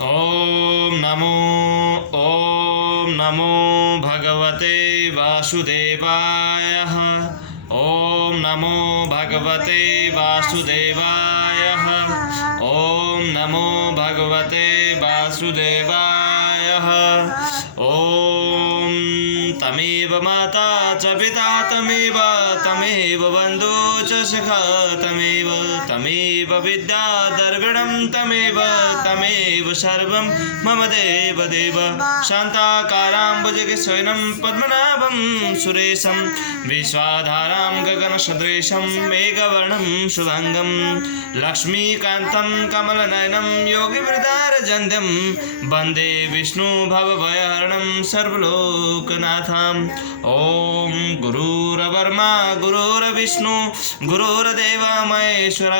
ॐ नमो भगवते वासुदेवाय। ॐ नमो भगवते वासुदेवाय। ॐ नमो भगवते वासुदेवाय। ॐ तमेव माता च पिता तमेव बन्धु च सखा तमेव विद्या द्रविणं तमेव सर्वं मम देव शान्ताकारां भुजगशयनं पद्मनाभं सुरेशं विश्वाधारां गगनसदृशं मेघवर्णं शुभांगं लक्ष्मीकान्तं कमलनयनं योगिवृतारजन्यं वन्दे विष्णु भवभयहरणं सर्वलोकनाथं। ॐ गुरुर्ब्रह्मा गुरुर्विष्णु गुरुर्देव महेश्वर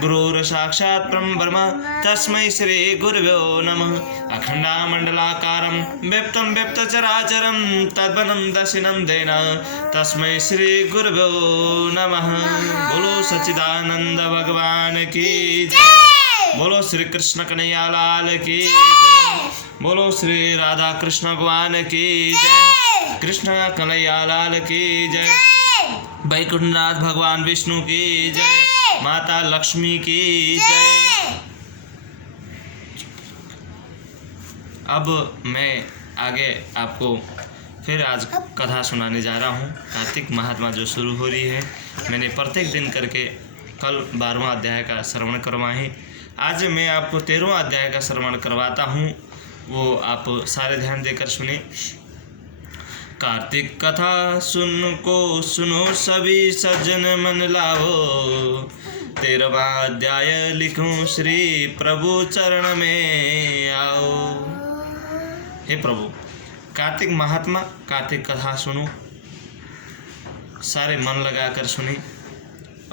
गुरुर्साक्षात् परब्रह्म तस्मै श्री गुरुभ्यो नमः। अखण्डमण्डलाकारं व्याप्तं व्यक्तचराचरं तद्वनं दर्शिनं देन तस्मै श्री गुरुभ्यो नमः। बोलो सच्चिदानंद भगवान की जय। बोलो श्री कृष्ण कन्हैया लाल की जय। बोलो श्री राधा कृष्ण भगवान की जय। कृष्ण कन्हैया लाल की जय। वैकुंठनाथ भगवान विष्णु की जय। माता लक्ष्मी की जय। अब मैं आगे आपको फिर आज कथा सुनाने जा रहा हूँ। कार्तिक महात्मा जो शुरू हो रही है, मैंने प्रत्येक दिन करके कल 12वां अध्याय का श्रवण करवाएं। आज मैं आपको 13वां अध्याय का श्रवण करवाता हूँ, वो आप सारे ध्यान देकर सुने। कार्तिक कथा सुनो सभी सज्जन मन लाओ, 13वां अध्याय लिखूं श्री प्रभु चरण में आओ। हे प्रभु, कार्तिक महात्मा कार्तिक कथा सुनो, सारे मन लगाकर सुने।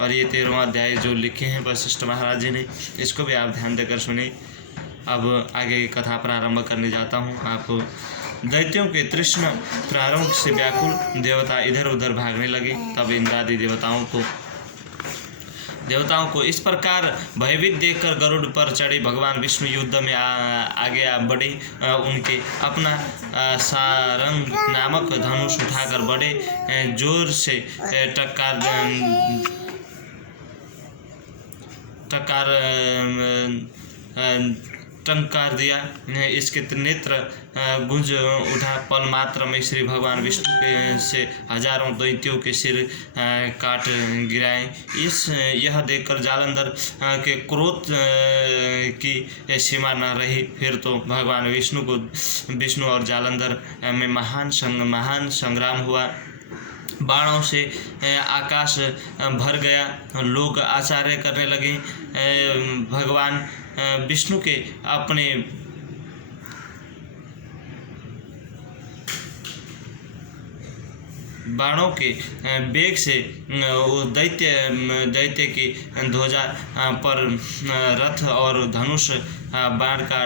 और ये 13वां अध्याय जो लिखे हैं वशिष्ठ महाराज जी ने, इसको भी आप ध्यान देकर सुने। अब आगे कथा प्रारंभ करने जाता हूँ। आप दैत्यों के तृष्ण प्रारंभ से व्याकुल देवता इधर उधर भागने लगे। तब इंद्रादि देवताओं को इस प्रकार भयभीत देखकर गरुड़ पर चढ़े भगवान विष्णु युद्ध में आगे आ बढ़े। उनके अपना सारंग नामक धनुष उठाकर बड़े जोर से टंकार दिया। इसके नेत्र गुंज उठा। पल मात्र में श्री भगवान विष्णु से हजारों दैत्यों के सिर काट गिराए। यह देखकर जालंधर के क्रोध की सीमा न रही। फिर तो भगवान विष्णु और जालंधर में महान संग्राम हुआ। बाणों से आकाश भर गया। लोग आश्चर्य करने लगे। भगवान विष्णु के अपने बाणों के वेग से दैत्य की ध्वजा पर रथ और धनुष बाण का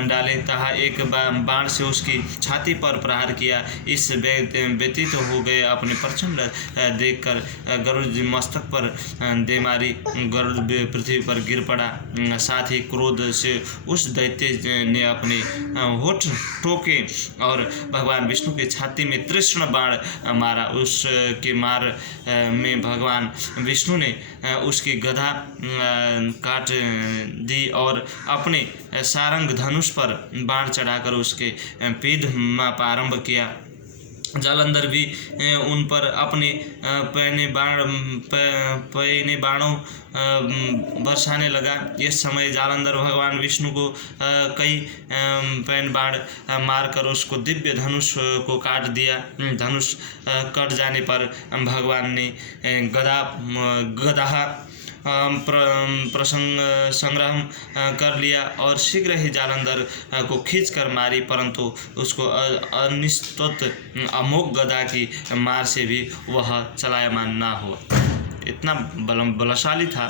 डाले, तहा एक बाण से उसकी छाती पर प्रहार किया। इस व्यतीत हो गए। अपने प्रचंड देखकर गरुड़ मस्तक पर दे मारी। गरुड़ पृथ्वी पर गिर पड़ा। साथ ही क्रोध से उस दैत्य ने अपने होठ ठोके और भगवान विष्णु के छाती में तीक्ष्ण बाण मारा। उसके मार में भगवान विष्णु ने उसकी गदा काट दी और अपने सारंग धनुष पर बाण चढ़ाकर उसके पीठ प्रारंभ किया। जालंधर भी उन पर अपने पैने बाणों बरसाने लगा। इस समय जालंधर भगवान विष्णु को कई पैन बाण मारकर उसको दिव्य धनुष को काट दिया। धनुष कट जाने पर भगवान ने गदा संग्रह कर लिया और शीघ्र ही जालंधर को खींचकर मारी, परंतु उसको अनिश्चित अमोघ गदा की मार से भी वह चलायमान ना हुआ। इतना बलशाली था,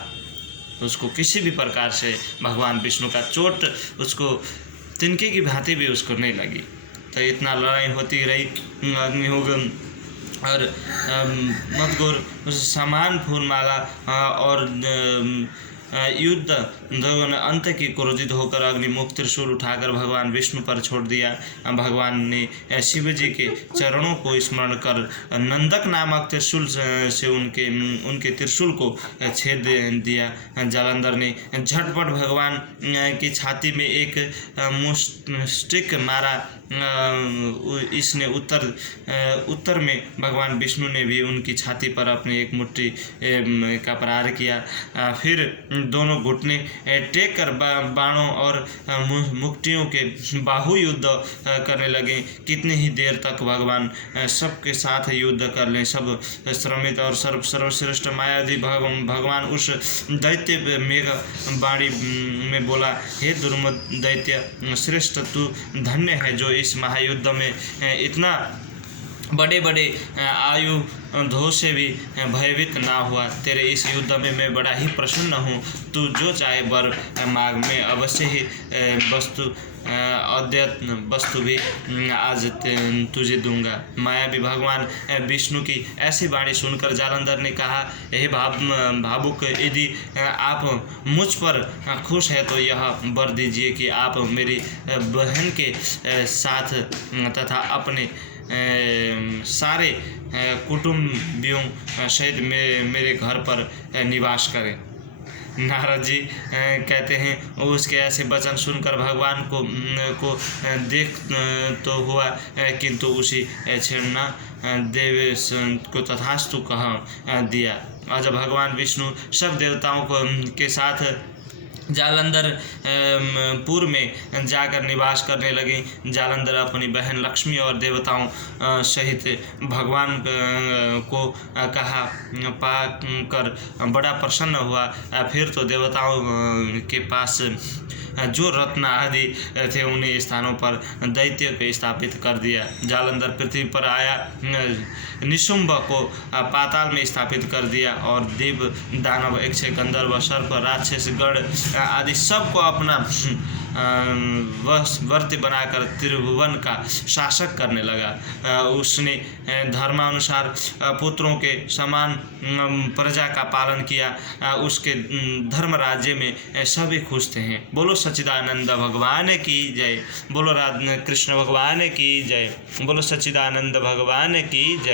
उसको किसी भी प्रकार से भगवान विष्णु का चोट उसको तिनके की भांति भी उसको नहीं लगी। तो इतना लड़ाई होती रही। अग्निहोत्र और मदगोर समान फूलमाला और युद्ध देवों ने अंत की क्रोधित होकर अग्निमुख त्रिशूल उठाकर भगवान विष्णु पर छोड़ दिया। भगवान ने शिव जी के चरणों को स्मरण कर नंदक नामक त्रिशूल से उनके त्रिशूल को छेद दिया। जालंधर ने झटपट भगवान की छाती में एक मुष्टिक मारा। इसने उत्तर में भगवान विष्णु ने भी उनकी छाती पर अपनी एक मुट्ठी का प्रहार किया। फिर दोनों घुटने टेक कर बाणों और मुक्तियों के बाहु युद्ध करने लगे। कितनी ही देर तक भगवान सबके साथ युद्ध कर लें। सब श्रमित और सर्वश्रेष्ठ मायावी भगवान उस दैत्य मेघ बाणी में बोला, हे दुर्मद दैत्य श्रेष्ठ, तू धन्य है जो इस महायुद्ध में इतना बड़े बड़े आयुधों से भी भयभीत ना हुआ। तेरे इस युद्ध में मैं बड़ा ही प्रसन्न हूँ। तू जो चाहे वर मांग, मैं अवश्य ही अद्यतन वस्तु भी आज तुझे दूंगा। मायावी भगवान विष्णु की ऐसी वाणी सुनकर जालंधर ने कहा, हे भावुक, यदि आप मुझ पर खुश है तो यह वर दीजिए कि आप मेरी बहन के साथ तथा अपने सारे कुटुंबियों सहित मेरे घर पर निवास करें। नारद जी कहते हैं, उसके ऐसे वचन सुनकर भगवान को देख तो हुआ, किंतु उसी क्षण देव को तथास्तु कह दिया। और जब भगवान विष्णु सब देवताओं के साथ जालंधर पुर में जाकर निवास करने लगे। जालंधर अपनी बहन लक्ष्मी और देवताओं सहित भगवान को कहा पा कर बड़ा प्रसन्न हुआ। फिर तो देवताओं के पास जो रत्न आदि थे उन्हें स्थानों पर दैत्य को स्थापित कर दिया। जालंधर पृथ्वी पर आया, निशुंभ को पाताल में स्थापित कर दिया और देव दानव यक्ष गंधर्व सर्प राक्षस गण आदि सबको अपना वर्ती बनाकर त्रिभुवन का शासक करने लगा। उसने धर्मानुसार पुत्रों के समान प्रजा का पालन किया। उसके धर्म राज्य में सभी खुश थे। बोलो सच्चिदानंद भगवान की जय। बोलो राधा कृष्ण भगवान की जय। बोलो सच्चिदानंद भगवान की जय।